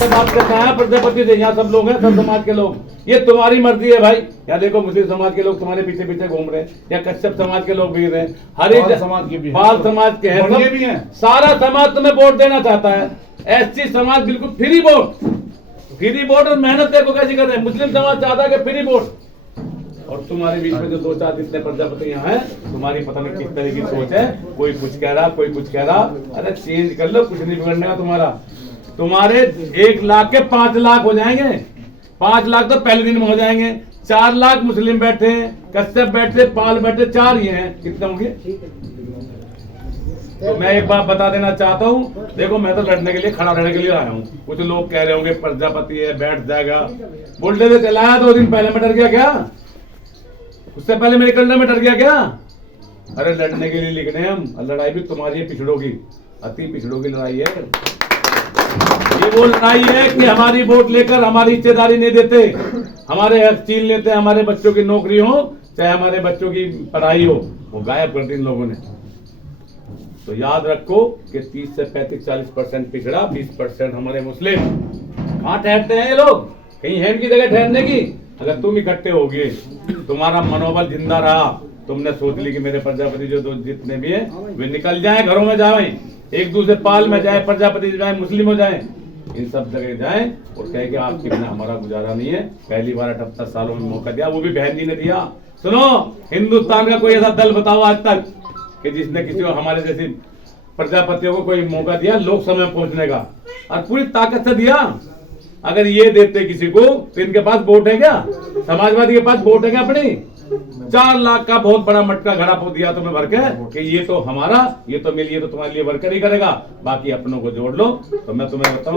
किससे बात करना है? प्रजापति से। यहाँ सब लोग हैं, सब समाज के लोग। ये तुम्हारी मर्जी है भाई। यहाँ देखो मुस्लिम समाज के लोग तुम्हारे पीछे पीछे घूम रहे हैं, या कश्यप समाज के लोग भी रहे हैं, हर समाज के भी, बाल समाज के हैं, बढ़िया भी हैं। सारा समाज तुम्हें वोट देना चाहता है। एससी समाज बिल्कुल फ्री वोट, फ्री वोट। और मेहनत देखो कैसी कर रहे हैं। मुस्लिम समाज चाहता है कि फ्री वोट। और तुम्हारे बीच में जो दो चार इतने प्रजापति यहाँ हैं, तुम्हारी पता नहीं किस तरह की सोच है। कोई कुछ कह रहा, कोई कुछ कह रहा। अरे चेंज कर लो, कुछ नहीं बिगड़ने का तुम्हारा। तुम्हारे 1 लाख के 5 लाख हो जाएंगे। 5 लाख तो पहले दिन में हो जाएंगे। 4 लाख मुस्लिम बैठे हैं, कश्यप बैठे, पाल बैठे, 4 ये हैं। कितने होंगे? तो मैं एक बात बता देना चाहता हूँ, देखो मैं तो लड़ने के लिए, खड़ा रहने के लिए आया हूँ। कुछ लोग कह रहे होंगे प्रजापति है, बैठ जाएगा। बुलडे से चलाया 2 दिन पहले, मैं डर गया क्या? उससे पहले मेरे करने में डर गया क्या? अरे लड़ने के लिए लिखने हम। लड़ाई भी तुम्हारी पिछड़ों की, अति पिछड़ों की लड़ाई है। ये वो लड़ाई है कि हमारी वोट लेकर हमारी हिस्सेदारी नहीं देते, हमारे हक छीन लेते हैं, हमारे बच्चों की नौकरी हो चाहे हमारे बच्चों की पढ़ाई हो, वो गायब कर दी इन लोगों ने। तो याद रखो कि 30 से 35-40% पिछड़ा, 20% हमारे मुस्लिम। कहाँ ठहरते हैं ये लोग? कहीं है इनकी जगह ठहरने की? अगर तुम इकट्ठे हो गए, तुम्हारा मनोबल जिंदा रहा, तुमने सोच ली कि मेरे प्रजापति जो जितने भी हैं वे निकल जाएं, घरों में जाएं, एक दूसरे पाल में जाए, प्रजापति जाए, मुस्लिम हो जाए, इन सब जगह जाएं और कहे कि आपके बिना हमारा गुजारा नहीं है। पहली बार 78 सालों में मौका दिया, वो भी बहन जी ने दिया। सुनो, हिंदुस्तान का कोई ऐसा दल बताओ आज तक कि जिसने किसी को हमारे जैसे प्रजापतियों को कोई मौका दिया लोकसभा में पहुंचने का, और पूरी ताकत से दिया। अगर ये देते किसी को तो इनके पास वोट है क्या? समाजवादी के पास वोट है क्या अपनी? 4 लाख का बहुत बड़ा मटका घड़ा पो दिया तुम्हें भर के कि ये तो हमारा, ये तो मिली, ये तो तुम्हारे लिए वर्कर ही करेगा, बाकी अपनों को जोड़ लो। तो मैं तुम्हें बताऊं,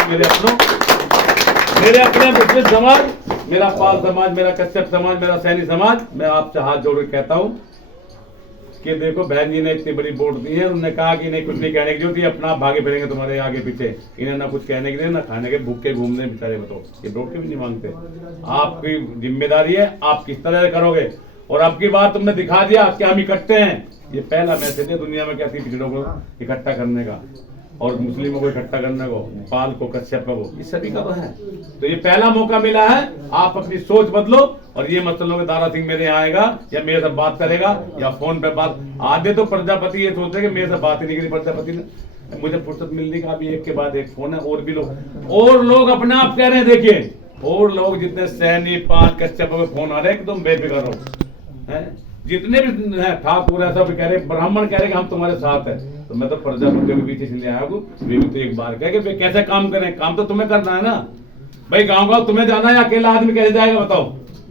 मेरे अपने मुस्लिम समाज, मेरा पाल समाज, मेरा कश्यप समाज, मेरा सैनी समाज, मैं आपसे हाथ जोड़ के कहता हूं कि देखो बहन जी ने इतनी बड़ी वोट दी है, उन्होंने कहा कि नहीं कुछ नहीं कहने की जरूरत है, अपना भागे फिरेंगे तुम्हारे आगे पीछे, इन्हें ना कुछ कहने के लिए ना खाने के, भूखे घूमने बेचारे। बताओ, ये रोटी भी नहीं मांगते। आपकी जिम्मेदारी है, आप किस तरह करोगे। और अब की बार तुमने दिखा दिया कि हम इकट्ठे हैं। ये पहला मैसेज है दुनिया में कैसी पिछड़ों को इकट्ठा करने का और मुस्लिमों को इकट्ठा करने को, पाल को, कश्यप को, ये सभी का है। तो ये पहला मौका मिला है, आप अपनी सोच बदलो। और ये मत लो कि दारा सिंह मेरे यहाँ आएगा या मेरे से बात करेगा या फोन पे बात। आधे तो प्रजापति ये सोचते कि मेरे से बात ही नहीं करी प्रजापति ने, मुझे फुर्सत मिलने का अभी एक के बाद एक फोन है। और भी लोग अपने आप कह रहे हैं, देखिए और लोग जितने सैनी, पाल, कश्यप को फोन आ रहे हैं कि तुम बेफिक्र रहो। जितने भी हैं ठाकुर है, सब कह रहे, ब्राह्मण कह रहे कि हम तुम्हारे साथ है। तो मैं तो प्रजापतियों के पीछे इसलिए आया हूँ, वे भी तो एक बार कह के कैसे काम करें। काम तो तुम्हें करना है ना भाई, गाँव तुम्हें जाना है, अकेला आदमी कैसे जाएगा बताओ।